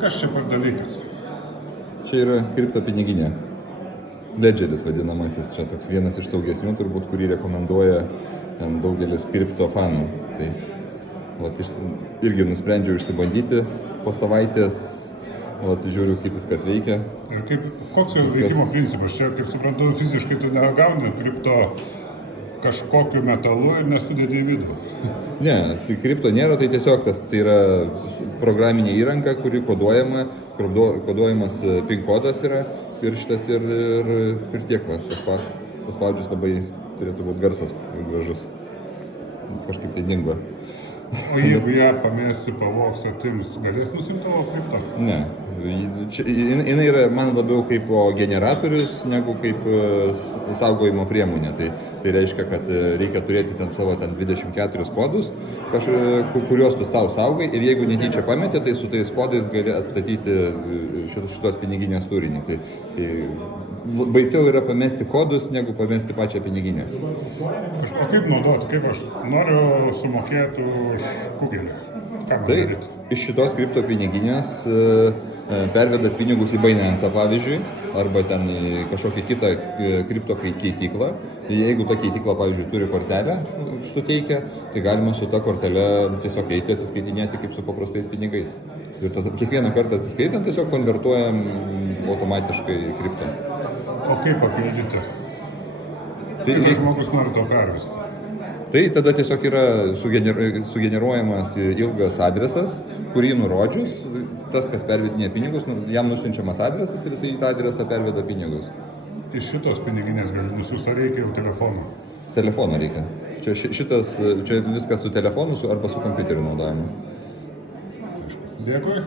Kas čia per dalykas? Čia yra kripto piniginė. Ledgeris vadinamasis, čia toks vienas iš saugesnių, turbūt, kurį rekomenduoja daugelis kripto fanų. Tai irgi nusprendžiau išsibandyti po savaitės, žiūriu, kaip viskas veikia. Ir koks jau veikimo principas? Čia, kaip suprantu, fiziškai tu negauni kripto kažkokiu metalu ir nesudėdi į vidų. Ne, tai kripto nėra, tai tiesiog tai yra programinė įranga, kuri koduojamas PIN kodas yra ir šitas ir tiek va, paspaudžius labai turėtų būti garsas gražus. Kažkaip tai dingo. O jeigu ją pamėsi, pavogs, atims, galės nusimti tavo kripto? Ne, jinai yra man labiau kaip generatorius negu kaip saugojimo priemonė. Tai reiškia, kad reikia turėti savo 24 kodus, kuriuos tu savo saugai ir jeigu netyčia pametė, tai su tais kodais gali atstatyti šitos piniginės turinį. Tai baisiau yra pamesti kodus negu pamesti pačią piniginę. O kaip naudoti? Kaip aš noriu sumokėti už kugelį? Ką man daryti? Iš šitos kripto piniginės pervedat pinigus į Binance, pavyzdžiui, arba ten į kažkokią kitą kripto keityklą. Jeigu ta keitykla, pavyzdžiui, turi kortelę suteikia, tai galima su ta kortelė tiesiog eiti atsiskaitinėti kaip su paprastais pinigais. Ir kiekvieną kartą atsiskaitant tiesiog konvertuojam automatiškai į kripto. O kaip papildyti? Jeigu žmogus nori to pervesti. Tai tada tiesiog yra sugeneruojamas ilgas adresas, kurį nurodžius, tas, kas pervedinėja pinigus, jam nusiunčiamas adresas ir jisai į tą adresą perveda pinigus. Iš šitos piniginės gali nusiųsti, ar reikia jau telefono? Telefono reikia. Čia viskas su telefonu arba su kompiuteriu naudojimu. Dėkui.